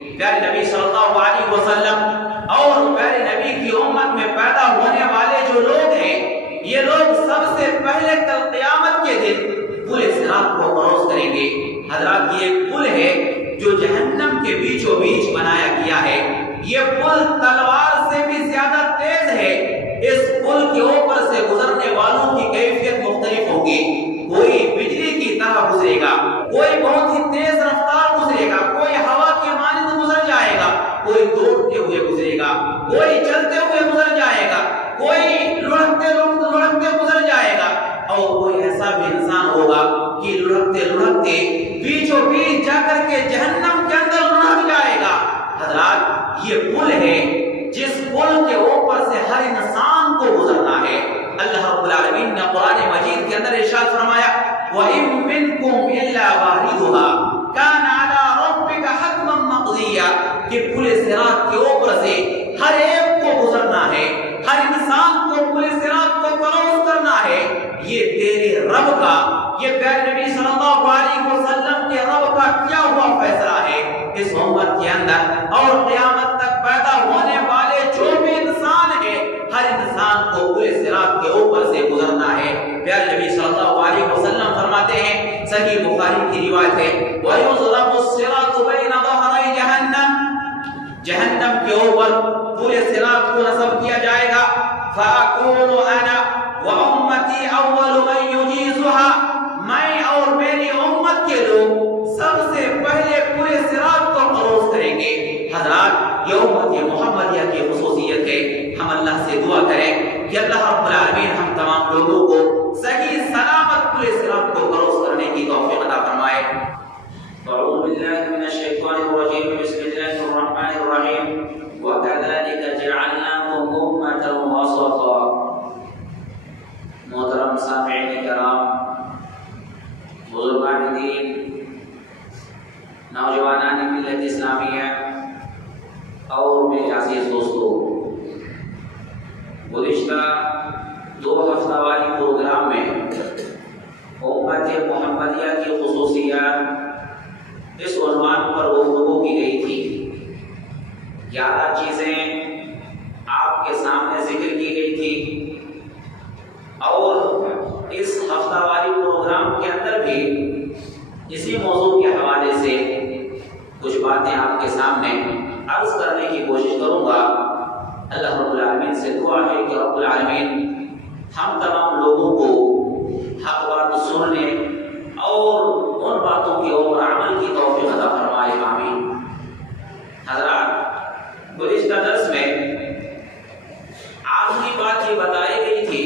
پیارے نبی صلی اللہ علیہ وسلم اور پیارے نبی کی امت میں پیدا ہونے والے جو لوگ ہیں، یہ لوگ سب سے پہلے کل قیامت کے دن پل صراط کو کراس کریں گے۔ حضرات، یہ ایک پل ہے جو جہنم کے بیچوں بیچ بنایا گیا ہے۔ یہ پل تلوار سے بھی زیادہ تیز ہے۔ اس پل کے اوپر سے گزرنے والوں کی کیفیت مختلف ہوگی۔ کوئی بجلی کی طرح گزرے گا، کوئی بہت ہی تیز رفتار گزرے گا، کوئی ہوا کے مانند گزر جائے گا، کوئی دوڑتے ہوئے گزرے گا، کوئی چلتے ہوئے گزر جائے گا، کوئی لڑکتے لڑکتے گزر جائے گا، اور کوئی ایسا بھی انسان ہوگا کہ لڑکتے لڑکتے بیچوں بیچ جا کر کے جہنم کے اندر لڑک جائے گا۔ حضرات، یہ پل ہے جس پل کے اوپر سے ہر انسان کو گزرنا ہے۔ اللہ رب العالمین نے قرآن مجید کے اندر ارشاد فرمایا، وَإِن مِّنكُمْ إِلَّا وَارِدُهَا كَانَ عَلَىٰ رَبِّكَ حَتْمًا مَّقْضِيًّا، کہ پل صراط کے اوپر سے ہر ایک کو گزرنا ہے، ہر انسان کو پل صراط کو کراس کرنا ہے۔ یہ تیرے رب کا، یہ پیارے نبی صلی اللہ علیہ وسلم کے رب کا کیا ہوا فیصلہ ہے اس امت کے اندر، اور قیامت تک پیدا ہونے والے جو بھی انسان ہے، ہر انسان کو پل صراط کے اوپر سے گزرنا ہے۔ پیارے نبی صلی اللہ علیہ وسلم فرماتے ہیں، صحیح بخاری کی روایت ہے، وَيُضْرَبُ الصِّرَاطُ بَيْنَ ظَهْرَيْ جَهَنَّمَ، جہنم کے اوپر پل صراط کو نصب کیا جائے گا، فَأَكُونُ أَنَا وَأُمَّتِي أَوَّلُ مَن يُجِيزُهَا، میں اور میری امت کے لوگ سب سے پہلے پل صراط کو کراس کریں گے۔ حضرات، یہ امت محمدیہ کی خصوصیت ہے۔ ہم اللہ سے دعا کریں کہ اللہ رب العالمین ہم تمام لوگوں کو صحیح سلامت پل صراط کو کراس کرنے کی توفیق عطا فرمائے۔ أعوذ بالله من الشيطان الرجيم، بسم الله الرحمن الرحيم، وكذلك جعلناكم أمة وسطا۔ محترم سامعین کرام، بزرگان دین، نوجوانان ملت اسلامیہ اور میرے عزیز دوستو، گزشتہ 2 ہفتہ والی پروگرام میں امت محمدیہ کی خصوصیات اس عنوان پر گفتگو کی گئی تھی۔ 11 چیزیں آپ کے سامنے ذکر کی گئی تھی، اور اس ہفتہ والی پروگرام کے اندر بھی اسی موضوع کے حوالے سے کچھ باتیں آپ کے سامنے عرض کرنے کی کوشش کروں گا۔ اللہ رب العالمین سے دعا ہے کہ رب العالمین ہم تمام لوگوں کو حق بات سننے اور ان باتوں کے اوپر عمل کی توفیق عطا فرمائے، آمین۔ حضرات، گزشتہ درس میں آخری بات یہ بتائی گئی تھی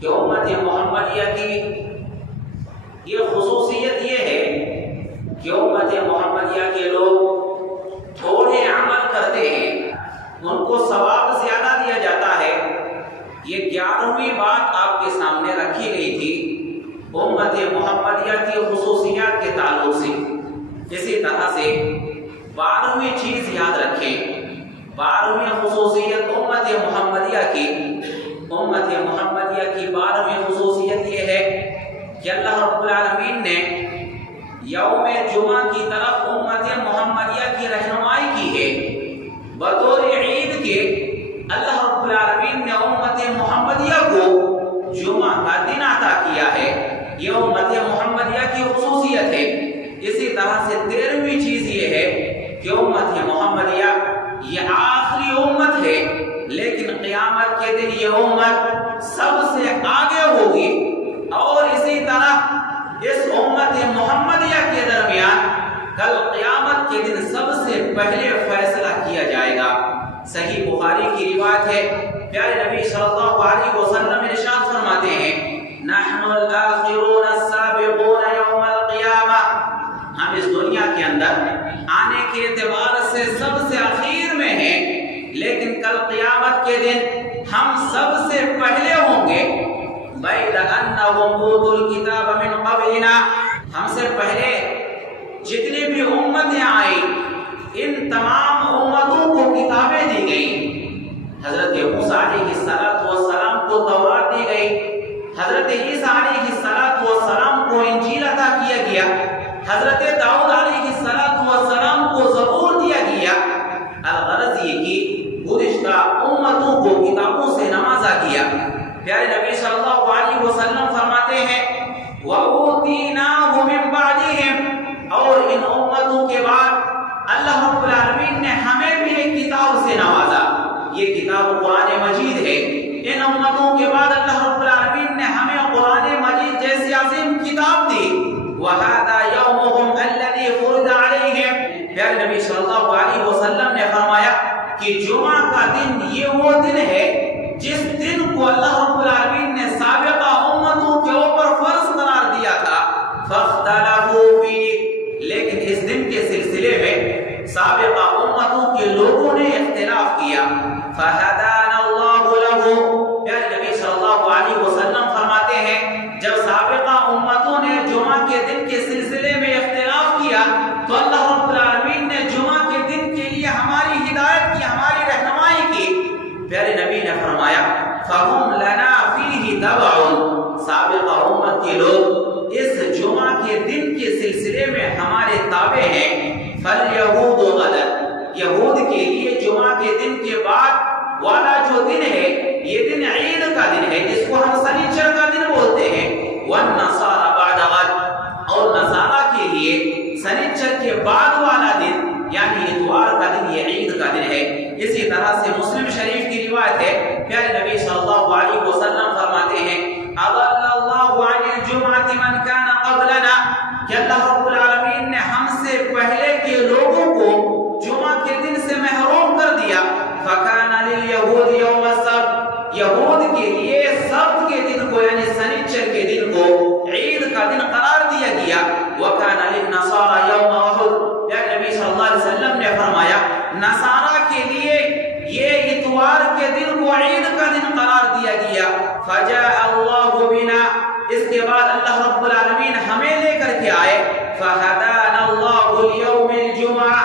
کہ امت محمدیہ کی یہ خصوصیت یہ ہے کہ امت محمدیہ کے لوگ تھوڑے عمل کرتے ہیں، ان کو ثواب زیادہ دیا جاتا ہے۔ یہ 11ویں بات آپ کے سامنے رکھی گئی تھی امت محمدیہ کی خصوصیات کے تعلق سے۔ اسی طرح سے 12ویں چیز یاد رکھیں، 12ویں خصوصیت امت محمدیہ کی 12ویں خصوصیت یہ ہے کہ اللہ رب العالمین نے یوم جمعہ کی طرف امت محمدیہ کی رہنمائی کی ہے۔ بطور عید کے اللہ رب العالمین نے امت محمدیہ کو جمعہ کا دن عطا کیا ہے۔ یہ امت محمدیہ کی خصوصیت ہے۔ اسی طرح سے 13ویں چیز یہ ہے کہ امت محمدیہ یہ آخری امت ہے، لیکن قیامت کے دن یہ امت سب سے آگے ہوگی، اور اسی طرح اس امت محمدیہ کے درمیان کل قیامت کے دن سب سے پہلے فیصلہ کیا جائے گا۔ صحیح بخاری کی روایت ہے، پیارے نبی صلی اللہ علیہ وسلم ارشاد فرماتے ہیں، نحن الاخرون السابقون یوم القیامہ، ہم اس دنیا کے اندر آنے کے اعتبار سے سب سے اخیر میں ہیں، لیکن کل قیامت کے دن ہم سب سے پہلے ہوں گے۔ بَيْدَ أَنَّهُمْ أُوتُوا الْكِتَابَ مِنْ قَبْلِنَا، ہم سے پہلے جتنی بھی امتیں آئی ان تمام امتوں کو کتابیں دی گئی۔ حضرت موسیٰ علیہ السلام کو تورات دی گئی، حضرت عیسیٰ علیہ السلام کو انجیل عطا کیا گیا، حضرت داؤد علیہ السلام کو زبور اللہ رب العالمین نے ہمیں بھی ایک کتاب سے نوازا، یہ کتاب قرآن مجید ہے۔ ان امتوں کے بعد اللہ رب العالمین نے ہمیں قرآن مجید جیسی عظیم کتاب دی۔ وَهَذَا يَوْمُهُمْ الَّذِي فُرِضَ عَلَيْهِمْ، پیارے نبی صلی اللہ علیہ وسلم نے فرمایا کہ جمعہ کا دن یہ وہ دن ہے جس دن کو اللہ رب العالمین نے سابقہ امتوں کے اوپر فرض قرار دیا تھا۔ فَاخْتَلَفُوا فِيهِ، لیکن اس دن کے سلسلے میں سابقہ امتوں کے لوگوں نے اختلاف کیا۔ فَهَدَانَ اللَّهُ لَهُ، پیارے نبی صلی اللہ علیہ وسلم فرماتے ہیں جب سابقہ امتوں نے جمعہ کے دن کے سلسلے میں اختلاف کیا تو اللہ رب العالمین نے جمعہ کے دن کے لیے ہماری ہدایت کی، ہماری رہنمائی کی۔ پیارے نبی نے فرمایا فَهُمْ لَنَا فِيهِ تَبَعٌ، سابقہ امت کے لوگ اس جمعہ کے دن کے سلسلے میں ہمارے تابع ہیں۔ فَالْيَهُودُ غَدًا، یہود کے لیے جمعہ کے دن کے بعد والا جو دن ہے یہ دن عید کا دن ہے جس کو ہم سنیچر کا دن بولتے ہیں۔ وَالنَّصَارَ بَعْدَ غَدٍ، اور نصارہ کے لیے سنیچر کے بعد والا دن یعنی اتوار کا دن یہ عید کا دن ہے۔ اسی طرح سے مسلم شریف کی روایت ہے، پیارے نبی صلی اللہ علیہ وسلم فرماتے ہیں اضل اللہ عن الجمعۃ من کان قبلنا، کہ اللہ رب العالمین نے ہم سے پہلے کے لوگوں کو جمعہ کے دن سے محروم کر دیا۔ فکان لليهود یوم السبت، یہود کے لیے سبت کے دن کو یعنی سنیچر کے دن کو عید کا دن قرار دیا گیا۔ وکان للنصارى یوم احد، پیارے نبی صلی اللہ علیہ وسلم نے فرمایا نصارہ کے لیے یہ اتوار کے دن کو عید کا دن قرار دیا گیا۔ فجاء اللہ بنا، اس کے بعد اللہ رب العالمین ہمیں لے کر کے آئے۔ فہدانا اللہ لیوم الجمعہ،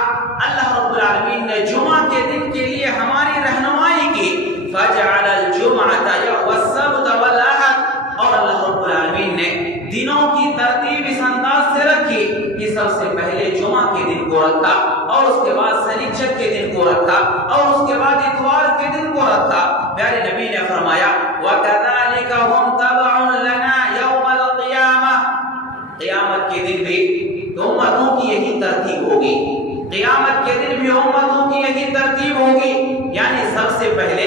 اللہ رب العالمین نے جمعہ کے دن کے لیے ہماری رہنمائی کی۔ فجعل الجمعۃ والسبت والاحد، اور اللہ رب العالمین نے دنوں کی ترتیب اس انداز سے رکھی کہ سب سے پہلے جمعہ کے دن کو رکھا اور اس کے بعد سنیچر کے دن کو رکھا اور اس کے بعد اتوار کے دن کو رکھا۔ پیارے نبی نے فرمایا وَكَذَلِكَ هُمْ تَبَعٌ لَنَا يَوْمَ الْقِيَامَةِ، قیامت کے دن بھی امتوں کی یہی ترتیب ہوگی، قیامت کے دن بھی امتوں کی یہی ترتیب ہوگی، یعنی سب سے پہلے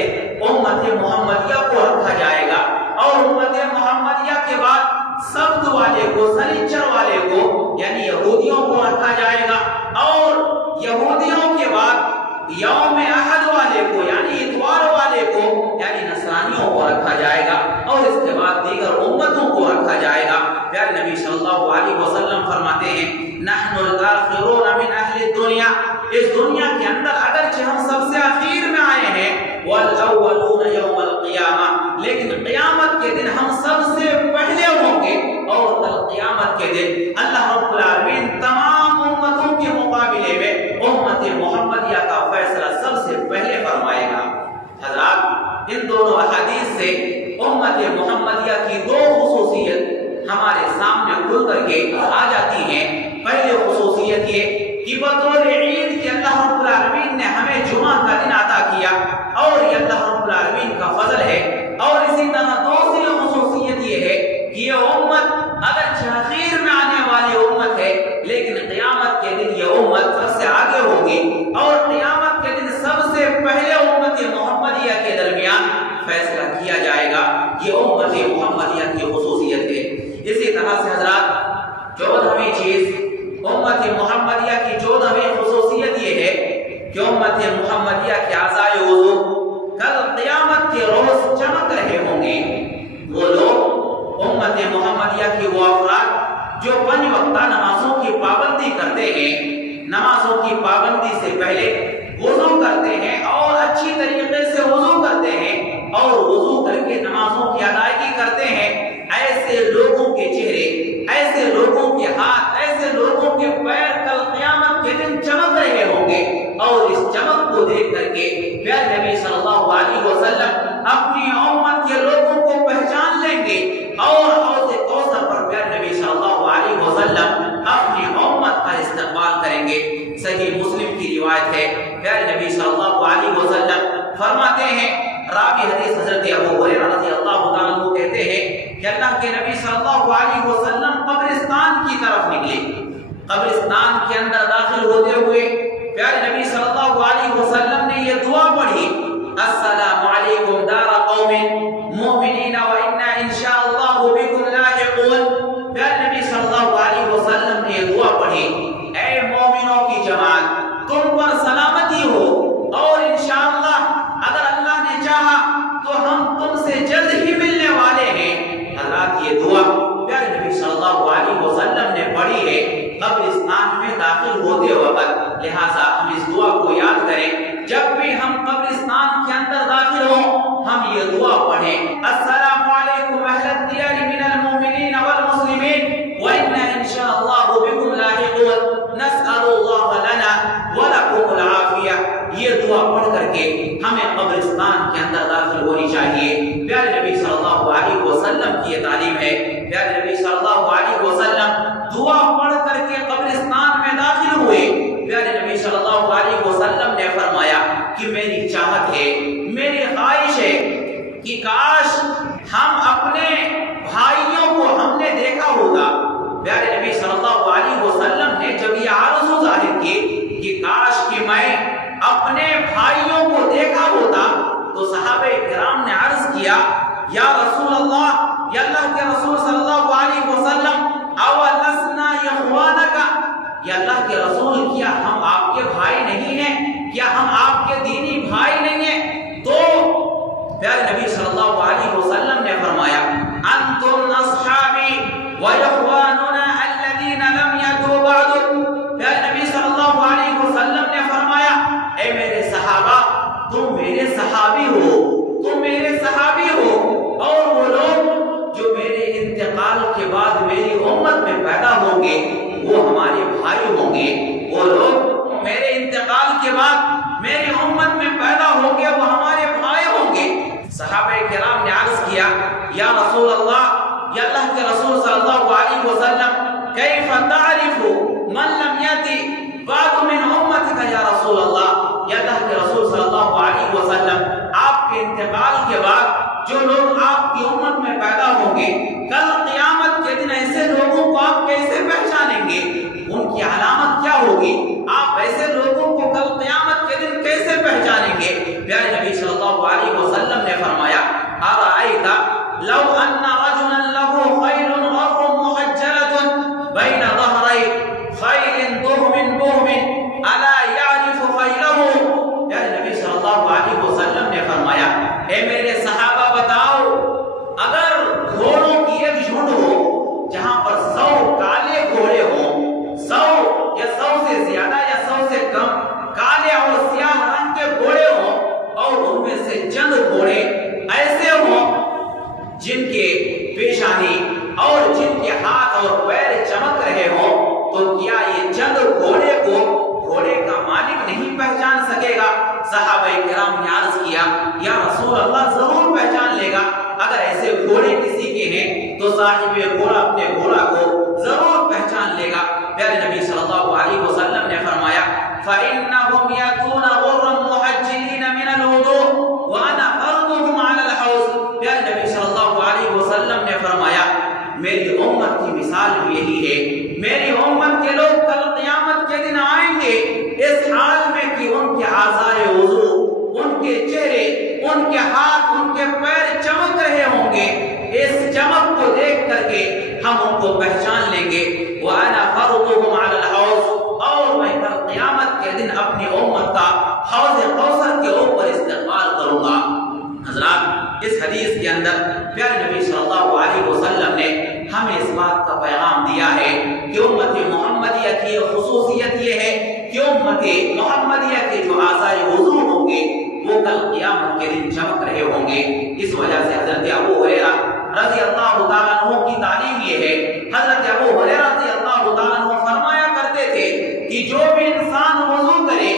امت محمدیہ کو رکھا جائے گا اور امت محمدیہ کے بعد سبت والے کو، سنیچر والے کو یعنی یہودیوں کو رکھا جائے گا، اور یہودیوں کے بعد یوم احد والے کو یعنی اتوار والے کو یعنی نصرانیوں کو رکھا جائے گا، اور اس کے بعد دیگر امتوں کو رکھا جائے گا۔ پیارے نبی صلی اللہ علیہ وسلم فرماتے ہیں نحن الاخرون من اہل الدنیا، اس دنیا کے اندر اگرچہ ہم سب سے اخیر میں آئے ہیں، والاولون یوم القیامہ، لیکن قیامت کے دن ہم سب سے پہلے ہوں گے، اور کل قیامت کے دن اللہ رب العالمین تمام امتوں کے مقابلے میں امت محمدیہ کا فیصلہ سب سے پہلے فرمائے گا۔ حضرات، ان دونوں احادیث سے امت محمدیہ کی دو خصوصیت ہمارے سامنے کھل کر کے آ جاتی ہیں۔ پہلی خصوصیت یہ کہ بطور عید کے اللہ رب العالمین نے ہمیں جمعہ کا دن عطا کیا، اور یہ اللہ رب العالمین کا فضل ہے۔ اور اسی طرح دوسری خصوصیت یہ ہے کہ یہ امت اگرچہ اخیر میں آنے والی امت ہے، لیکن قیامت کے دن یہ امت سب سے آگے ہوگی، اور قیامت کے دن سب سے پہلے امت محمدیہ کے درمیان فیصلہ کیا جائے گا۔ یہ امت محمدیہ کی خصوصیت ہے۔ اسی طرح سے حضرات، 14ویں چیز امت محمدیہ کی 14ویں خصوصیت یہ ہے کہ امت محمدیہ کے اعضائے وضو کل قیامت کے روز چمک رہے ہوں گے۔ وہ لوگ امت محمدیہ کے وہ افراد جو 5 وقتہ نمازوں کی پابندی کرتے ہیں، نمازوں کی پابندی سے پہلے وضو کرتے ہیں اور اچھی طریقے سے وضو کرتے ہیں اور وضو کر کے نمازوں کی ادائیگی کرتے ہیں، ایسے لوگوں کے چہرے، ایسے لوگوں کے ہاتھ، ایسے لوگوں کے پیر کل قیامت کے دن چمک رہے ہوں گے، اور اس چمک کو دیکھ کر کے پیارے نبی صلی اللہ علیہ وسلم اپنی امت کے لوگوں کو پہچان لیں گے، اور حوض کوثر پر پیارے نبی صلی اللہ علیہ وسلم اپنی امت کا استقبال کریں گے۔ صحیح مسلم کی روایت ہے، پیارے نبی صلی اللہ علیہ وسلم فرماتے ہیں، راوی حدیث حضرت ابو ہریرہ رضی اللہ تعالیٰ عنہ کہتے ہیں کہ اللہ کے نبی صلی اللہ علیہ وسلم قبرستان کی طرف نکلے، قبرستان کے اندر داخل ہوتے ہوئے تم پر سلامتی ہو، اور انشاءاللہ اگر اللہ نے چاہا تو ہم تم سے جلد ہی ملنے والے ہیں۔ حضرات یہ دعا پیارے نبی صلی اللہ علیہ وسلم نے پڑھی ہے قبرستان میں داخل ہوتے وقت، لہٰذا ہم اس دعا کو یاد کریں، جب بھی ہم قبرستان کے اندر داخل ہوں ہم یہ دعا پڑھیں، السلام علیکم اہل الدیار من المؤمنین والمسلمین وإنا انشاءاللہ بكم لاحقون نسأل اللہ لنا ولکم العافیہ۔ یہ دعا پڑھ کر کے ہمیں قبرستان کے اندر داخل ہونی چاہیے۔ پیارے نبی صلی اللہ علیہ وسلم کی یہ تعلیم ہے، پیارے نبی صلی اللہ علیہ وسلم دعا پڑھ کر کے قبرستان میں داخل ہوئے۔ پیارے نبی صلی اللہ علیہ وسلم نے فرمایا کہ میری چاہت ہے، میری خواہش ہے کہ کاش ہم اپنے بھائیوں کو ہم نے دیکھا ہوتا۔ پیارے نبی صلی اللہ علیہ وسلم نے جب یہ آرزو ظاہر کی کہ کاش کہ میں اپنے بھائیوں کو دیکھا ہوتا، تو صحابہ کرام نے عرض کیا یا رسول اللہ، یا اللہ کے رسول صلی اللہ علیہ وسلم، اولسنا اخوانک، یا اللہ کے رسول کیا ہم آپ کے بھائی نہیں ہیں؟ کیا ہم آپ کے دینی بھائی نہیں ہیں؟ تو پیارے نبی صلی اللہ علیہ وسلم نے فرمایا انتم اصحابی واخواننا الذین لم یأتوا بعد۔ پیارے نبی صلی اللہ علیہ وسلم نے فرمایا اے میرے صحابہ، تم میرے صحابی ہو، تم میرے صحابی ہو، اور وہ لوگ جو میرے انتقال کے بعد میری امت میں پیدا ہوں گے وہ ہمارے بھائی ہوں گے، وہ لوگ میرے انتقال کے بعد میری امت میں پیدا ہوں گے وہ ہمارے بھائی ہوں گے۔ صحابہ کرام نے عرض کیا یا رسول اللہ، یا اللہ کے رسول صلی اللہ علیہ وسلم، کیف تعرف من لم یأتی بعد من امتک یا رسول اللہ، یا اللہ کے رسول صلی اللہ علیہ وسلم، آپ کے انتقال کے بعد جو لوگ آپ کی امت میں پیدا ہوں گے، کل قیامت کے دن ایسے لوگوں کو آپ کیسے پہچانیں گے؟ ان کی علامت کیا ہوگی؟ آپ ایسے لوگوں کو کل قیامت کے دن کیسے پہچانیں گے؟ پیارے نبی صلی اللہ علیہ وسلم نے فرمایا ارأیت لو ان رجلا له خیل غر محجلة بین ظہری خیل دهم بهم الا یعرف خیلہ۔ پیارے نبی صلی اللہ علیہ وسلم نے فرمایا اے میرے صحابہ بتاؤ، اگر گھوڑوں کی ایک جھنڈ ہو جہاں پر 100 کالے گھوڑے ہوں، 100 یا 100 سے زیادہ یا 100 سے کم کالے اور سیاہ رنگ کے گھوڑے ہوں، اور ان میں سے چند گھوڑے ایسے ہوں جن کے پیشانی اور جن کے ہاتھ اور پیر چمک رہے ہوں، تو کیا یہ چند گھوڑے کو گھوڑے کا مالک نہیں پہچان سکے گا؟ صحابہ کرام نے عرض کیا یا رسول اللہ ضرور پہچان لے گا، اگر ایسے گھوڑے کسی کے ہیں تو صاحب گھوڑا اپنے گھوڑا کو ضرور پہچان لے گا۔ پیارے نبی صلی اللہ علیہ وسلم نے فرمایا فَإِنَّهُمْ يَأْتُونَ غُرًّا مُحَجِّلِينَ مِنَ الْوُضُوءِ وَأَنَا فَرْضُهُمْ عَلَى الْحَوْضِ۔ پیارے نبی صلی اللہ علیہ وسلم نے فرمایا میری امت کی مثال بھی یہی ہے، میری امت کے لوگ کل قیامت کے دن آئیں گے اس حال میں کہ ان کے آثار وضو، ان کے چہرے، ان کے ہاتھ، ان کے پیر چمک رہے ہوں گے۔ اس چمک کو دیکھ کر کے ہم ان کو پہچان لیں گے۔ وَأَنَا فَرْضُهُمْ عَلَى الْحَوْضِ، اور میں کل قیامت کے دن اپنی امت کا حوض کوثر کے اوپر استقبال کروں گا۔ حضرات اس حدیث کے اندر پیارے نبی صلی اللہ علیہ وسلم نے ہمیں اس بات کا پیغام دیا ہے کہ امت محمدیہ کی خصوصیت یہ ہے کہ امت محمدیہ کے جو آثار وضو ہوں گے وہ کل قیامت کے دن چمک رہے ہوں گے۔ اس وجہ سے حضرت ابو ہریرہ رضی اللہ تعالیٰ عنہ کی تعلیم یہ ہے، حضرت ابو ہریرہ رضی اللہ تعالیٰ عنہ فرمایا کرتے تھے کہ جو بھی انسان وضو کرے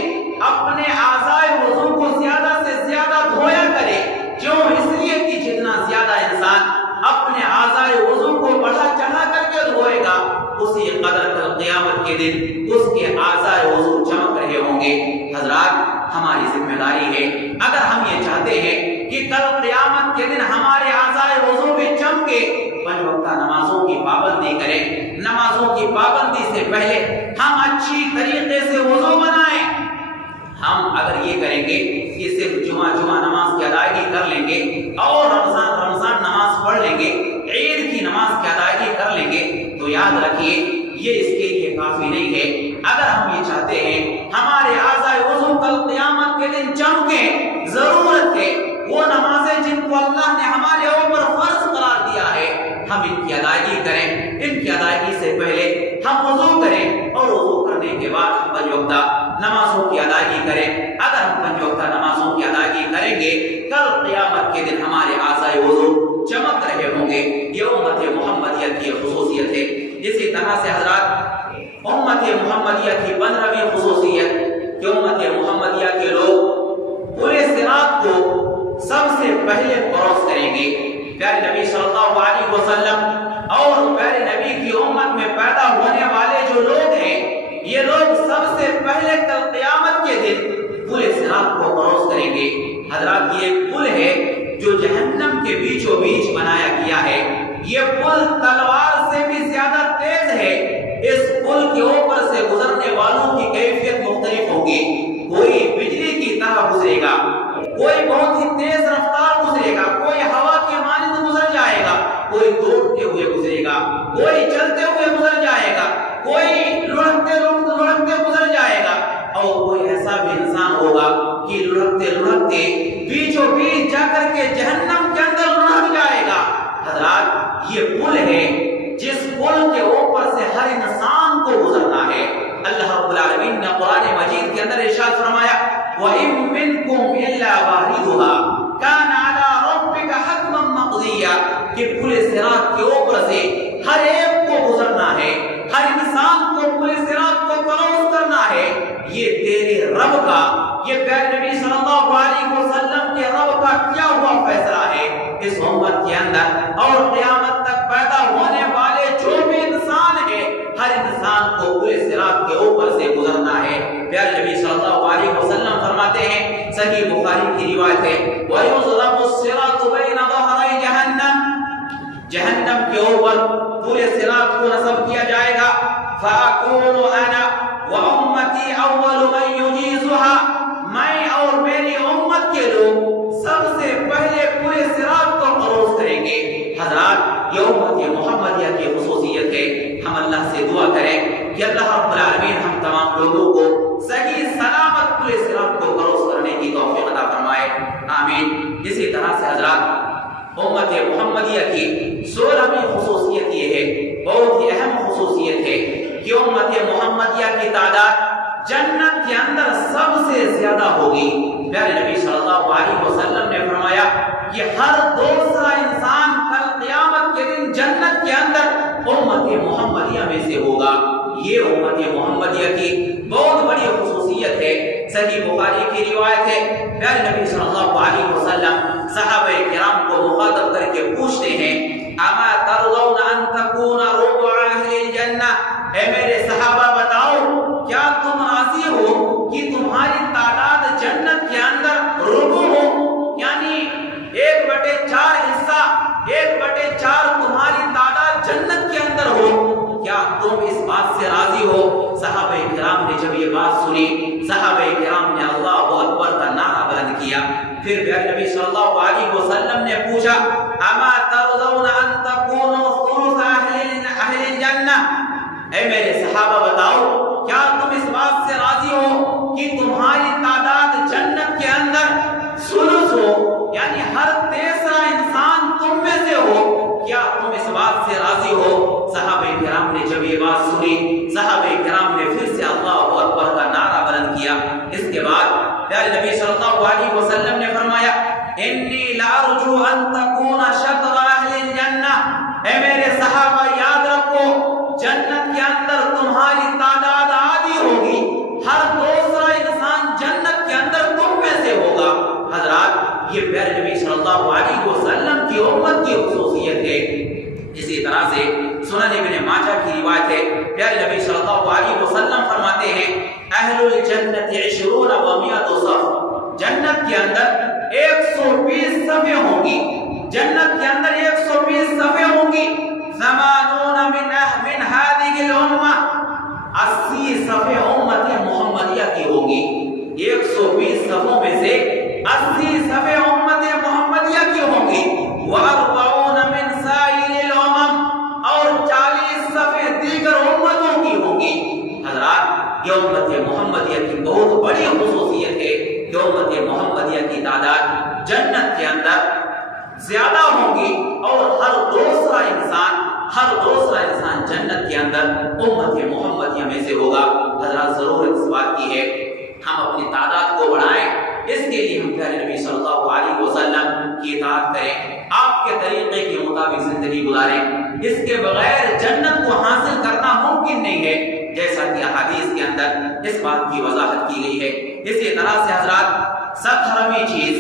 اپنے اعضاء وضو کو زیادہ سے زیادہ دھویا کرے، کیوں؟ اس لیے کہ جتنا زیادہ انسان اپنے اعضاء وضو کو بڑھا چڑھا کر کے دھوئے گا اسی قدر کل قیامت کے دن اس کے اعضاء وضو چمک رہے ہوں گے۔ حضرات ہماری ذمہ داری ہے، اگر ہم یہ چاہتے ہیں کہ کل قیامت کے دن ہمارے اعضاء وضو بھی چمکے، 5 وقتہ نمازوں کی پابندی کریں۔ نمازوں کی پابندی سے پہلے ہم اچھی طریقے سے وضو بنائیں۔ ہم اگر یہ کریں گے کہ صرف جمعہ نماز کی ادائیگی کر لیں گے اور رمضان نماز پڑھ لیں گے، عید کی نماز کی ادائیگی کر لیں گے، تو یاد رکھیے یہ اس کے لیے کافی نہیں ہے۔ اگر ہم یہ چاہتے ہیں ہمارے کے دن چمکیں، ضرورت ہے وہ نمازیں جن کو اللہ نے ہمارے اوپر فرض قرار دیا ہے ہم ان کی ادائیگی کریں۔ ان کی ادائیگی سے پہلے ہم وضو کریں اور وضو کرنے کے بعد ہم 5 وقتہ نمازوں کی ادائیگی کریں۔ اگر ہم 5 وقتہ نمازوں کی ادائیگی کریں گے کل قیامت کے دن ہمارے اعضائے وضو چمک رہے ہوں گے۔ یہ امت محمدیہ کی خصوصیت ہے۔ اسی طرح سے حضرات امت محمدیہ کی 15ویں خصوصیت کہ امت محمدیہ کے لوگ پورے صراط کو سب سے پہلے کراس کریں گے۔ پیارے نبی صلی اللہ علیہ وسلم اور پیارے نبی کی امت میں پیدا ہونے والے جو لوگ ہیں یہ لوگ سب سے پہلے کل قیامت کے دن پورے صراط کو کراس کریں گے۔ حضرات یہ پل ہے جو جہنم کے بیچوں بیچ بنایا گیا ہے۔ یہ پل تلوار سے بھی زیادہ تیز ہے۔ اس پل کے اوپر سے گزرنے والوں کی کیفیت مختلف ہوگی۔ کوئی بجلی کی طرح گزرے گا، کوئی بہت ہی تیز رفتار گزرے گا، کوئی ہوا کے مانند گزر جائے گا، کوئی دوڑتے ہوئے گزرے گا، کوئی چلتے ہوئے گزر جائے گا، کوئی لڑکتے لڑکتے گزر جائے گا، اور کوئی ایسا بھی انسان ہوگا کہ لڑکتے لڑکتے بیچوں بیچ جا کر کے جہنم کے اندر لڑک جائے گا۔ حضرات یہ پل ہے جس پل کے اوپر سے ہر انسان کو گزرنا ہے۔ اللہ رب العالمین نے قرآن مجید کے اندر ارشاد فرمایا وَإِن مِّنكُمْ إِلَّا وَاحِدُهَا كَانَ عَلَىٰ رَبِّكَ حَتْمًا مَّقْضِيًّا کہ پورے صراط کے اوپر سے ہر ایک کو گزرنا ہے، ہر انسان کو پورے صراط کو کراس کرنا ہے۔ یہ تیرے رب کا، یہ پیارے نبی صلی اللہ علیہ وسلم کے رب کا کیا ہوا فیصلہ ہے اس امت کے اندر، اور قیامت تک پیدا ہونے والے جو بھی انسان ہے ہر انسان کو پورے صراط کے اوپر سے گزرنا ہے۔ پیارے نبی صلی اللہ علیہ وسلم فرماتے ہیں، صحیح بخاری کی روایت ہے وَيُضْرَبُ الصِّرَاطُ بَيْنَ ظَهْرَيْ جَهَنَّمَ جہنم کے اوپر پورے صراط کو نصب کیا جائے گا۔ فَأَكُونُ أَنَا وَأُمَّتِي أَوَّلُ مَن يُجِيزُهَا میں اور میری امت کے لوگ سب سے پہلے پورے صراط کو کراس کریں گے۔ حضرات یہ امت محمدیہ کی خصوصیت ہے۔ ہم اللہ سے دعا کریں کہ اللہ رب العالمین ہم تمام لوگوں کو صحیح سلامت پورے صراط کو کراس کرنے کی توفیق عطا فرمائے، آمین۔ اسی طرح سے حضرات امت محمدیہ کی 16ویں خصوصیت یہ ہے، بہت ہی اہم خصوصیت ہے کہ امت محمدیہ کی تعداد جنت کے اندر سب سے زیادہ ہوگی۔ پیارے نبی صلی اللہ علیہ وسلم نے فرمایا کہ ہر دوسرا انسان کل قیامت کے دن جنت کے اندر امت محمدیہ میں سے ہوگا۔ یہ امت محمدیہ کی بہت بڑی خصوصیت ہے۔ صحیح بخاری کی روایت ہے، پیارے نبی صلی اللہ علیہ وسلم صحابہ کرام کو مخاطب کر کے پوچھتے ہیں اما ترضون ان تكون ربع اہل الجنہ، اے میرے صحابہ بتاؤ کیا تم راضی ہو کہ تمہاری تعداد جنت کے اندر ربع ہو، یعنی 1/4 حصہ، 1/4 تمہاری تعداد جنت کے اندر ہو، کیا تم اس بات سے راضی ہو؟ صحابہ کرام نے جب یہ بات سنی، صحابہ کرام نے اللہ اکبر کا نعرہ بلند کیا۔ پھر پیارے نبی صلی اللہ علیہ وسلم نے پوچھا اما ترضون ان تكونوا ثلث اہل الجنہ، اے میرے صحابہ بتاؤ کیا تم اس بات سے راضی ہو کہ تمہاری تعداد جنت کے اندر ثلث ہو، یعنی ہر تیسرا انسان تم میں سے ہو، کیا تم اس بات سے راضی ہو؟ صحابہ کرام نے جب یہ بات سنی، صحابہ کرام نے پھر سے اللہ اکبر کا نعرہ بلند کیا۔ اس کے بعد پیارے نبی صلی اللہ علیہ وسلم نے فرمایا انی لارجو ان تکون شطر اہل الجنہ، اے میرے صحابہ یاد رکھو جنت کے اندر تمہاری تعداد آدھی ہوگی، ہر دوسرا انسان جنت کے اندر تم میں سے ہوگا۔ حضرات یہ پیارے نبی صلی اللہ علیہ وسلم کی امت کی خصوصیت ہے۔ اسی طرح سے سنن ابن ماجہ کی روایت ہے، پیارے نبی صلی اللہ علیہ وسلم فرماتے ہیں اہل الجنت 20 و 100 صف، جنت کے اندر 120 صفیں ہوں گی، جنت کے اندر 120 صفیں ہوں گی، 80 من هذه الامه، 80 صفیں امت محمدیہ کی ہوں گی۔ 120 صفوں میں سے 80 صفیں امت محمدیہ کی ہوں گی، و40 من سائر الامم، اور 40 صفیں دیگر امتوں کی ہوں گی۔ حضرات یہ امت محمدیہ کی بہت بڑی خصوصیت ہے کہ امت محمدیہ کی تعداد جنت کے اندر زیادہ ہوگی اور ہر دوسرا انسان جنت کے اندر امت محمدیہ میں سے ہوگا۔ حضرات ضرورت اس بات کی ہے ہم اپنی تعداد کو بڑھائیں، اس کے لیے ہم پیارے نبی صلی اللہ علیہ وسلم کی اطاعت کریں، آپ کے طریقے کے مطابق زندگی گزاریں، اس کے بغیر جنت کو حاصل کرنا ممکن نہیں ہے، جیسا کہ احادیث کے اندر اس بات کی وضاحت کی گئی ہے۔ اسی طرح سے حضرات 17ویں چیز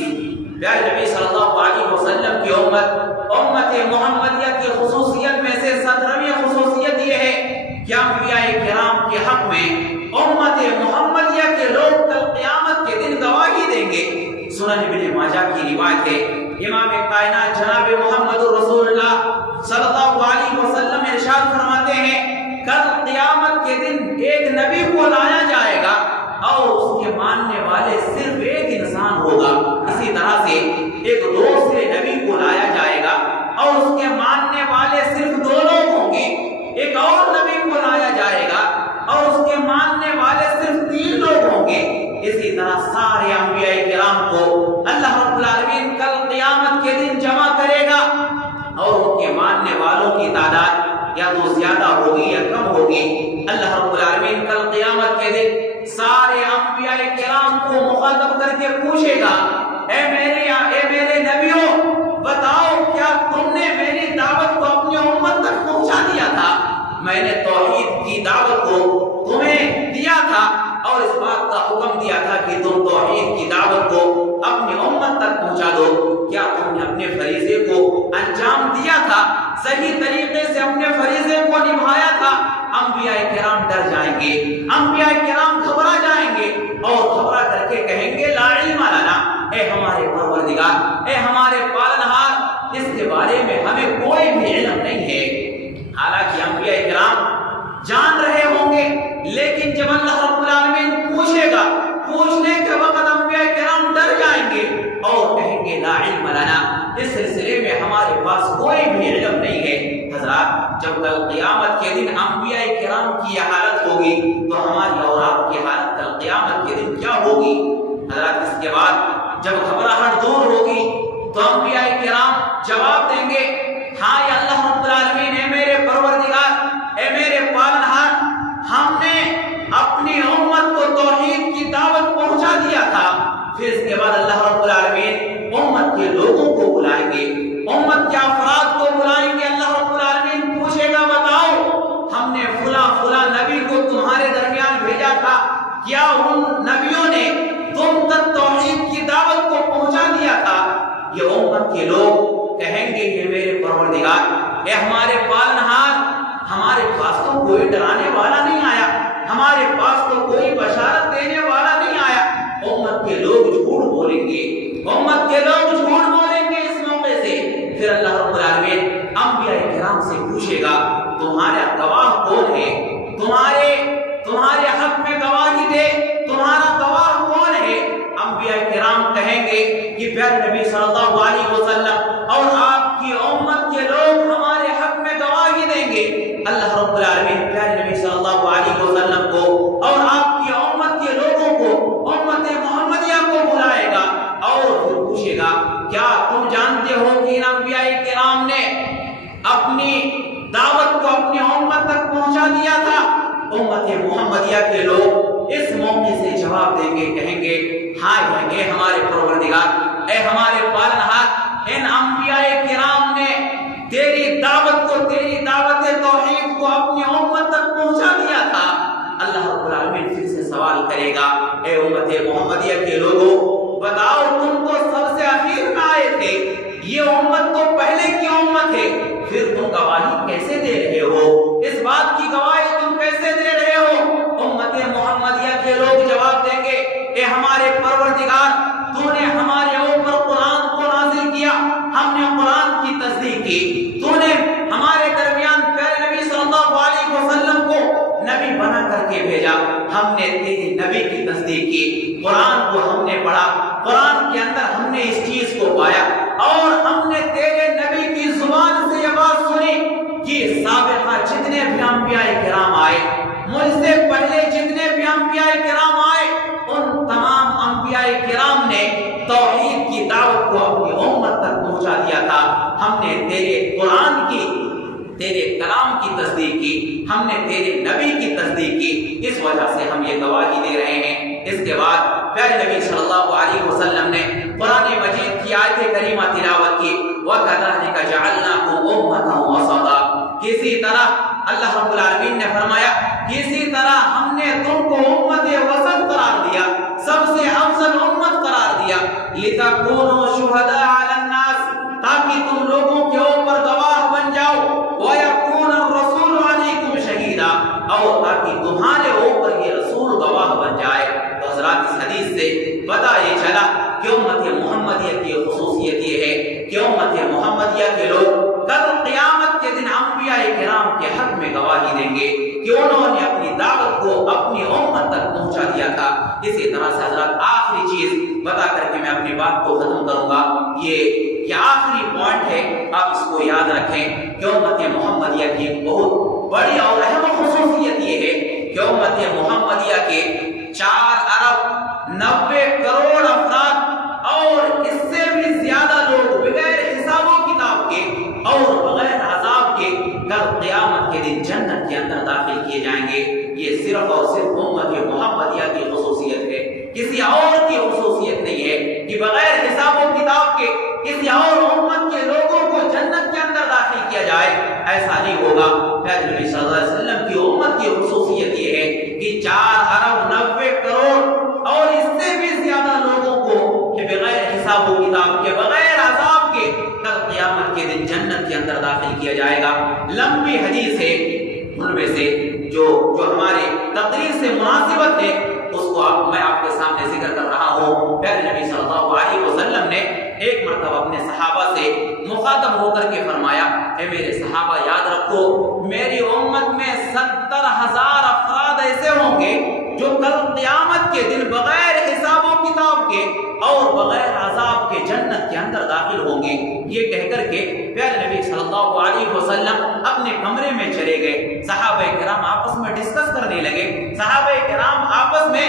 پیارے نبی صلی اللہ علیہ وسلم کی امت محمدیہ کی خصوصیت میں سے 17ویں خصوصیت یہ ہے کہ انبیاء کرام کے حق میں امت محمدیہ کے لوگ کل قیامت کے دن گواہی دیں گے۔ سنن ابن ماجہ کی روایت ہے، امام کائنات جناب محمد رسول اللہ صلی اللہ علیہ وسلم ارشاد فرماتے ہیں کل قیامت کے دن ایک نبی کو لایا جائے گا اور اس کے ماننے والے صرف ایک انسان ہوگا۔ اسی طرح سے ایک دوسرے نبی کو لایا جائے گا اور اس کے ماننے والے صرف 2 لوگ ہوں گے۔ ایک اور نبی کو لایا جائے گا اور اس کے ماننے والے صرف 3 لوگ ہوں گے۔ اسی طرح سارے انبیاء کرام کو اللہ رب العالمین کل قیامت کے دن جمع کرے گا اور ان کے ماننے والوں کی تعداد یا تو زیادہ ہوگی یا کم ہوگی۔ اللہ رب العالمین کل قیامت کے دن سارے انبیاء کرام کو مخاطب کر کے پوچھے گا، اے میرے نبیوں، بتاؤ کیا تم نے میری دعوت کو اپنی امت تک پہنچا دیا تھا؟ میں نے توحید کی دعوت کو تمہیں دیا تھا اور اس بات کا حکم دیا تھا کہ تم توحید کی دعوت کو اپنی امت تک پہنچا دو۔ کیا تم نے اپنے فریضے کو انجام دیا تھا؟ صحیح طریقے سے اپنے فریضے کو نبھایا تھا؟ انبیاء کرام ڈر جائیں گے، انبیاء کرام گھبرا جائیں گے اور گھبرا کر کے کہیں گے لا علم لنا، اے ہمارے پروردگار، اے ہمارے پالنہار، اس کے بارے میں ہمیں کوئی بھی علم نہیں ہے۔ حالانکہ انبیاء کرام جان رہے ہوں گے، لیکن جب اللہ رب العالمین پوچھے گا، پوچھنے کے وقت انبیاء کرام ڈر جائیں گے اور کہیں گے لا علم لنا، اس سلسلے میں ہمارے پاس کوئی بھی علم نہیں ہے۔ حضرات جب کل قیامت کے دن انبیاء کرام کی یہ حالت ہوگی تو ہماری اور آپ کی حالت کل قیامت کے دن کیا ہوگی؟ حضرات اس کے بعد جب گھبراہٹ دور ہوگی تو انبیاء کرام جواب دیں گے، ہاں یا اللہ رب العالمین، اے میرے پروردگار، اے میرے پالنہار، ہم نے اپنی امت کو توحید کی دعوت پہنچا دیا تھا۔ پھر اس کے بعد اللہ رب العالمین امت کے لوگوں کو بلائیں گے، امت کے افراد کو بلائیں گے۔ اللہ رب العالمین پوچھے گا، بتاؤ ہم نے فلاں نبی کو تمہارے درمیان بھیجا تھا، کیا ان نبیوں نے تم تک توحید کی دعوت کو پہنچا دیا تھا؟ یہ امت کے لوگ کہیں گے کہ میرے پروردگار، اے ہمارے پالنہار، ہمارے پاس تو کوئی ڈرانے والا نہیں آیا، ہمارے پاس تو کوئی بشارت دینے والا نہیں آیا۔ امت کے لوگ جھوٹ بولیں گے، امت کے لوگ جھوٹ بولیں گے اس موقع سے۔ پھر اللہ رب العالمین انبیاء کرام سے پوچھے گا، تمہارا گواہ کون ہے؟ تمہارے حق میں گواہی دے، تمہارا گواہ کون ہے؟ انبیاء کرام کہیں گے کہ پیارے نبی صلی اللہ علیہ وسلم اور آپ کی امت کے لوگ ہمارے حق میں گواہی دیں گے۔ اللہ رب العالمین پیارے نبی صلی اللہ علیہ وسلم کو اور آپ کی امت کے لوگوں کو، امت محمدیہ کو بلائے گا اور پھر پوچھے گا، کیا تم جانتے ہو کہ ان انبیاء کرام نے اپنی دعوت کو اپنی امت تک پہنچا دیا تھا؟ امت محمدیہ کے لوگ اس موقع سے جواب دیں گے، کہیں گے ہاں اے ہمارے پروردگار، اے ہمارے پالنہار، ان انبیاء کرام نے تیری دعوت کو، تیری دعوت توحید کو اپنی امت تک پہنچا دیا تھا۔ اللہ رب العالمین پھر سے سوال کرے گا، اے امت محمدیہ کے لوگوں، بتاؤ تم تو سب سے اخیر میں آئے تھے، یہ امت تو پہلے کی امت ہے، پھر تم گواہی کیسے دے رہے ہو؟ اس بات کی گواہی تم کیسے دے رہے ہو؟ امت محمدیہ کے لوگ جواب دیں گے، اے ہمارے پروردگار، تو نے ہمارے اوپر قرآن کو نازل کیا، ہم نے قرآن کی تصدیق کی، تو نے ہمارے درمیان پیارے نبی صلی اللہ علیہ وسلم کو نبی بنا کر کے بھیجا، ہم نے تیری نبی کی تصدیق کی، قرآن کو ہم نے پڑھا، قرآن کے اندر ہم نے اس چیز کو پایا اور ہم نے تیرے نبی کی زبان سے یہ بات سنی کہ سابقہ جتنے بھی انبیاء کرام آئے، مجھ سے پہلے جتنے بھی انبیاء کرام آئے، ان تمام انبیاء کرام کلام کی تصدیق کی، ہم نے تیرے نبی کی تصدیق کی، اس وجہ سے ہم یہ گواہی دے رہے ہیں۔ اس کے بعد پیارے نبی صلی اللہ علیہ وسلم نے قرآن مجید کی آیت کریمہ تلاوت کی، وَكَذَلِكَ جَعَلْنَاكُمْ أُمَّةً وَسَطًا۔ کسی طرح اللہ رب العالمین نے فرمایا کسی طرح ہم نے تم کو امت وسط قرار دیا، سب سے افضل امت قرار دیا، لِتَكُونُوا شُهَدَاءَ عَلَى النَّاسِ، تاکہ تم لوگوں کے اوپر گواہ بن جاؤ، وَيَكُونَ الرَّسُولُ عَلَيْكُمْ شَهِيدًا، اور تاکہ تمہارے اوپر یہ رسول گواہ بن جائے۔ تو حضرات اس حدیث سے پتہ یہ چلا کہ امت محمدیہ کی خصوصیت یہ ہے کہ امت محمدیہ کے لوگ کل قیامت کے دن انبیاء کرام کے حق میں گواہی دیں گے کہ انہوں نے اپنی دعوت کو اپنی امت تک پہنچا دیا تھا۔ اسی طرح سے حضرات آخری چیز بتا کر کے میں اپنی بات کو ختم کروں گا، یہ آخری پوائنٹ ہے، آپ اس کو یاد رکھیں کہ امت محمدیہ کی ایک بہت بڑی اور اہم خصوصیت یہ ہے کہ امت محمدیہ کے 4.90 کروڑ افراد اور اس سے بھی زیادہ لوگ بغیر حساب و کتاب کے اور بغیر عذاب کے کل قیامت کے دن جنت کے اندر داخل کیے جائیں گے۔ یہ صرف اور صرف امت محمدیہ کی خصوصیت ہے، کسی اور کی خصوصیت نہیں ہے کہ بغیر حساب و کتاب کے کسی اور امت کے لوگوں کو جنت کے اندر داخل کیا جائے، ایسا نہیں ہوگا۔ پیارے نبی صلی اللہ علیہ وسلم کی امت کی خصوصیت یہ ہے کہ 4.90 کروڑ اور اس سے بھی زیادہ لوگوں کو کہ بغیر حساب و کتاب کے بغیر عذاب کے کل قیامت کے دن جنت کے اندر داخل کیا جائے گا۔ لمبی حدیث ہے، ان میں سے جو ہمارے تقریر سے مناسبت ہے اس کو میں آپ کے سامنے ذکر کر رہا ہوں۔ پیارے نبی صلی اللہ علیہ وسلم نے ایک مرتبہ اپنے صحابہ سے مخاطب ہو کر کے فرمایا، اے میرے صحابہ یاد رکھو میری امت میں 70,000 افراد ایسے ہوں گے جو کل قیامت کے دن بغیر حساب و کتاب کے اور بغیر عذاب کے جنت کے اندر داخل ہوں گے۔ یہ کہہ کر کے پیارے نبی صلی اللہ علیہ وسلم اپنے کمرے میں چلے گئے، صحابہ کرام آپس میں ڈسکس کرنے لگے، صحابہ کرام آپس میں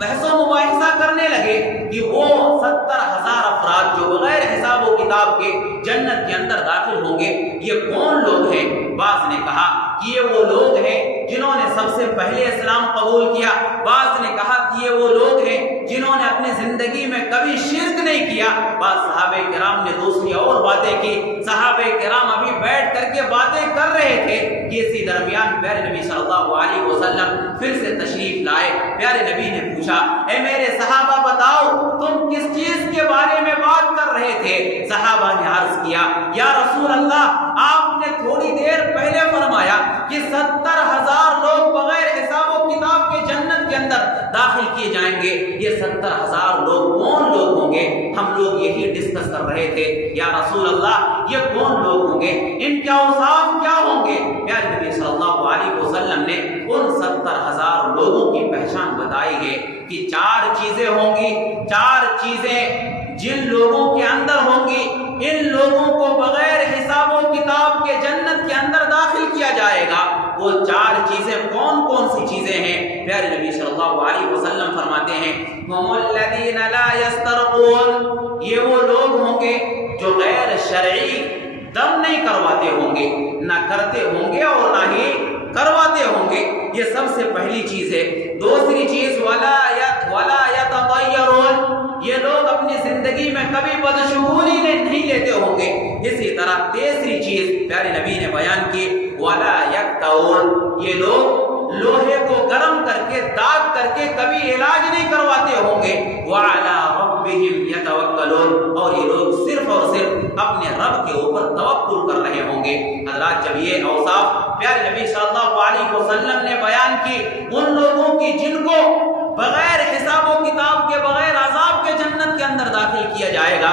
بحث و مباحثہ کرنے لگے کہ وہ 70,000 افراد جو بغیر حساب و کتاب کے جنت کے اندر داخل ہوں گے یہ کون لوگ ہیں؟ بعض نے کہا کہ یہ وہ لوگ ہیں جنہوں نے سب سے پہلے اسلام قبول کیا، بعض نے کہا کہ یہ وہ لوگ ہیں جنہوں نے اپنی زندگی میں کبھی شرک نہیں کیا، بعض صحابہ کرام نے دوسری اور باتیں کی، صحابہ کرام ابھی بیٹھ کر کے باتیں کر رہے تھے کہ اسی درمیان پیارے نبی صلی اللہ علیہ وسلم پھر سے تشریف لائے۔ پیارے نبی نے پوچھا، اے میرے صحابہ بتاؤ تم کس چیز کے بارے میں بات کر رہے تھے؟ صحابہ نے عرض کیا، یا رسول اللہ آپ نے تھوڑی دیر پہلے فرمایا کہ 70,000 لوگ بغیر حساب و کتاب کے جنت کے اندر داخل کیے جائیں گے، یہ 70,000 لوگ کون لوگ ہوں گے؟ ہم لوگ یہی ڈسکس کر رہے تھے، یا رسول اللہ یہ کون لوگ ہوں گے، ان کے اوصاف کیا ہوں گے؟ پیارے نبی صلی اللہ علیہ وسلم نے ان 70,000 لوگوں کی پہچان بتائی ہے کہ 4 چیزیں ہوں گی، 4 چیزیں جن لوگوں کے اندر ہوں گی ان لوگوں کو بغیر حساب و کتاب کے جنت کے اندر داخل کیا جائے گا۔ وہ 4 چیزیں کون کون سی چیزیں ہیں؟ پیارے نبی صلی اللہ علیہ وسلم فرماتے ہیں، ہم الذین لا یسترقون، یہ وہ لوگ ہوں گے جو غیر شرعی دم نہیں کرواتے ہوں گے، نہ کرتے ہوں گے اور نہ ہی کرواتے ہوں گے، یہ سب سے پہلی چیز ہے۔ دوسری چیز ولا یتطیرون، یہ لوگ اپنی زندگی میں کبھی بدشگونی نہیں لیتے ہوں گے۔ اسی طرح تیسری چیز پیارے نبی نے بیان کی، ولا یکتون، یہ لوگ لوہے کو گرم کر کے داغ کر کے کبھی علاج نہیں کرواتے ہوں گے، وعلی ربہم یتوکلون، اور یہ لوگ صرف اور صرف اپنے رب کے اوپر توکل کر رہے ہوں گے۔ حضرات جب یہ اوصاف پیارے نبی صلی اللہ علیہ وسلم نے بیان کی ان لوگوں کی جن کو بغیر حساب و کتاب کے بغیر عذاب کے جنت کے اندر داخل کیا جائے گا،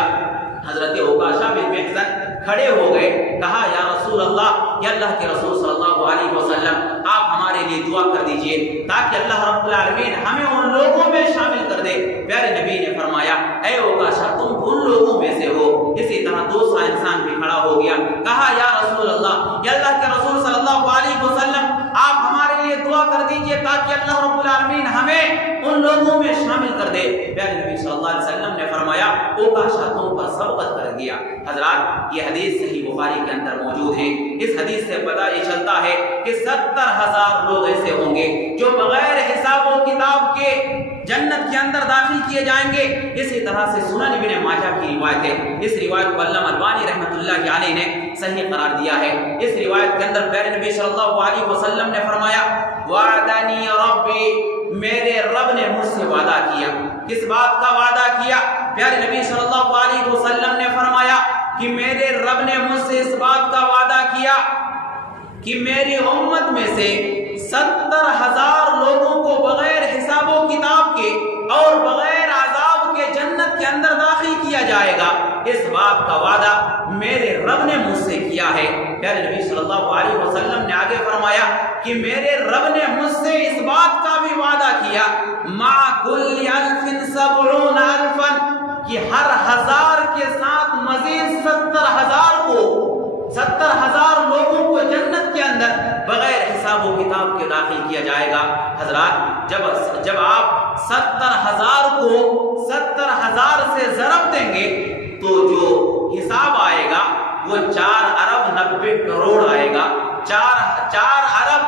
حضرت عکاشہ بن محصن کھڑے ہو گئے، کہا یا رسول اللہ، یا اللہ کے رسول صلی اللہ علیہ وسلم آپ ہمارے لیے دعا کر دیجئے تاکہ اللہ رب العالمین ہمیں ان لوگوں میں شامل کر دے۔ پیارے نبی نے فرمایا، اے عکاشہ تم ان لوگوں میں سے ہو۔ اسی طرح دوسرا انسان بھی کھڑا ہو گیا، کہا یا رسول اللہ، یا اللہ کے رسول صلی اللہ علیہ وسلم آپ ہمارے لیے دعا کر دیجئے تاکہ اللہ رب العالمین ہمیں ان لوگوں میں شامل کر دے۔ پیارے نبی صلی اللہ علیہ وسلم نے فرمایا وہ کاشا تم پر سبقت کر گیا۔ حضرات یہ حدیث صحیح بخاری کے اندر موجود ہے۔ اس حدیث سے پتہ یہ چلتا ہے کہ 70,000 لوگ ایسے ہوں گے جو بغیر حساب و کتاب کے جنت کے اندر داخل کیے جائیں گے۔ اسی طرح سے سنن ابن ماجہ کی روایت ہے، اس روایت کو علامہ البانی رحمۃ اللہ علیہ نے صحیح قرار دیا ہے۔ اس روایت کے اندر پیارے نبی صلی اللہ علیہ وسلم نے فرمایا وعدنی ربی، میرے رب نے مجھ سے وعدہ کیا۔ کس بات کا وعدہ کیا؟ پیارے نبی صلی اللہ علیہ وسلم نے فرمایا کہ میرے رب نے مجھ سے اس بات کا وعدہ کیا کہ میری امت میں سے 70,000 لوگوں کو بغیر حساب و کتاب کے اور بغیر عذاب کے جنت کے اندر داخل کیا جائے گا۔ اس بات کا وعدہ میرے رب نے مجھ سے کیا ہے۔ پیارے نبی صلی اللہ علیہ وسلم نے آگے فرمایا کہ میرے رب نے مجھ سے اس بات کا بھی وعدہ کیا مع کل 1070,000 کہ ہر 1000 کے ساتھ مزید 70,000 لوگوں کو جنت کے اندر بغیر حساب و کتاب کے داخل کیا جائے گا۔ حضرات جب آپ 70,000 کو 70,000 سے ضرب دیں گے تو جو حساب آئے گا وہ 4 ارب 90 کروڑ آئے گا۔ 4 ارب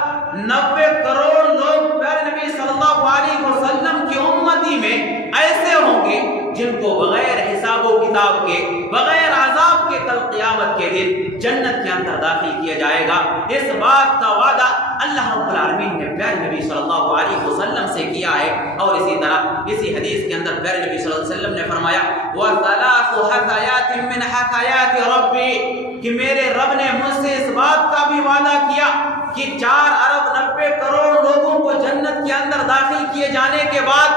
90 کروڑ لوگ پیارے نبی صلی اللہ علیہ وسلم کی امتی میں ایسے ہوں گے جن کو بغیر حساب و کتاب کے بغیر عذاب کے کل قیامت کے دن جنت کے اندر داخل کیا جائے گا۔ اس بات کا وعدہ اللہ رب العالمین نے پیارے نبی صلی اللہ علیہ وسلم سے کیا ہے۔ اور اسی طرح اسی حدیث کے اندر پیارے نبی صلی اللہ علیہ وسلم نے فرمایا وَثَلَاثُ حَثَيَاتٍ مِّنْ حَثَيَاتِ رَبِّي کہ میرے رب نے مجھ سے اس بات کا بھی وعدہ کیا کہ 4 ارب 90 کروڑ لوگوں کو جنت کے اندر داخل کیے جانے کے بعد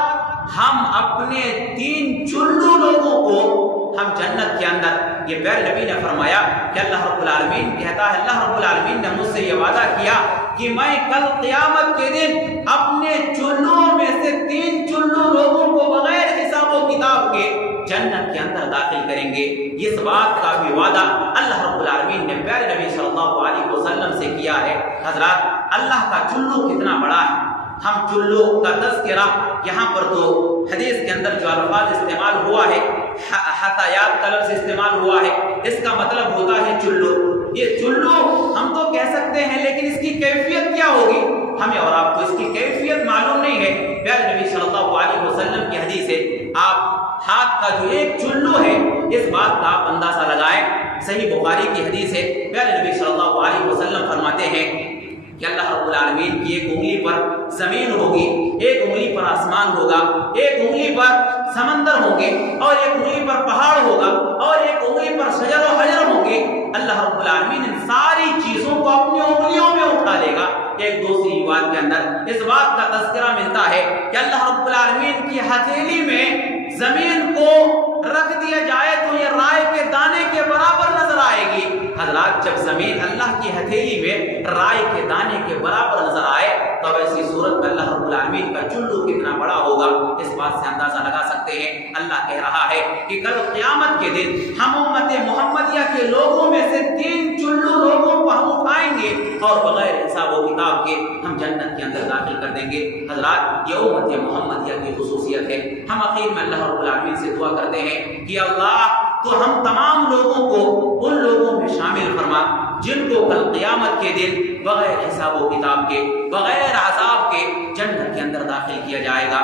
ہم اپنے 3 چلو لوگوں کو ہم جنت کے اندر، یہ پیارے نبی نے فرمایا کہ اللہ رب العالمین کہتا ہے اللہ رب العالمین نے مجھ سے یہ وعدہ کیا کہ میں کل قیامت کے دن اپنے چلوں میں سے 3 چلو لوگوں کو بغیر حساب و کتاب کے جنت کے اندر داخل کریں گے۔ اس بات کا بھی وعدہ اللہ رب العالمین نے پیارے نبی صلی اللہ علیہ وسلم سے کیا ہے۔ حضرات اللہ کا چلو کتنا بڑا ہے۔ ہم چلو کا تذکرہ یہاں پر تو حدیث کے اندر جو الفاظ استعمال ہوا ہے حثیات کا لفظ استعمال ہوا ہے، اس کا مطلب ہوتا ہے چلو۔ یہ چلو ہم تو کہہ سکتے ہیں لیکن اس کی کیفیت کیا ہوگی ہمیں اور آپ کو اس کی کیفیت معلوم نہیں ہے۔ پیارے نبی صلی اللہ علیہ وسلم کی حدیث ہے، آپ ہاتھ کا جو ایک چلو ہے اس بات کا آپ اندازہ لگائیں۔ صحیح بخاری کی حدیث ہے، پیارے نبی صلی اللہ علیہ وسلم فرماتے ہیں کہ اللہ رب العالمین کی ایک انگلی پر زمین ہوگی، ایک انگلی پر آسمان ہوگا، ایک انگلی پر سمندر ہوں گے، اور ایک انگلی پر پہاڑ ہوگا، اور ایک انگلی پر شجر و حجر ہوں گے۔ اللہ رب العالمین ان ساری چیزوں کو اپنی انگلیوں میں اٹھا لے گا۔ ایک دوسری بات کے اندر اس بات کا تذکرہ ملتا ہے کہ اللہ رب العالمین کی ہتھیلی میں زمین کو رکھ دیا جائے تو یہ رائے کے دانے کے برابر نظر آئے گی۔ حضرات جب زمین اللہ کی ہتھیلی میں رائے کے دانے کے برابر نظر آئے تو ایسی صورت میں اللہ رب العالمین کا چلو کتنا بڑا ہوگا اس بات سے اندازہ لگا سکتے ہیں۔ اللہ کہہ رہا ہے کہ کل قیامت کے دن ہم امت محمدیہ کے لوگوں میں سے 3 چلو لوگوں کو ہم اٹھائیں گے اور بغیر حساب و کتاب کے ہم جنت کے اندر داخل کر دیں گے۔ حضرات یہ امت محمدیہ کی خصوصیت ہے۔ ہم اخیر میں اللہ رب العالمین سے دعا کرتے ہیں کہ اللہ تو ہم تمام لوگوں کو ان لوگوں میں شامل فرما جن کو کل قیامت کے دن بغیر حساب و کتاب کے بغیر عذاب کے جنت کے اندر داخل کیا جائے گا۔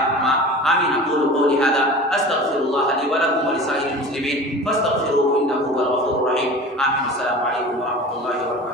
آمین۔ اقول قولی ھذا استغفر اللہ لی ولکم ولسائر المسلمین فاستغفروہ انہ هو الغفور الرحیم۔ آمین۔ السلام علیکم ورحمۃ اللہ وبرکاتہ۔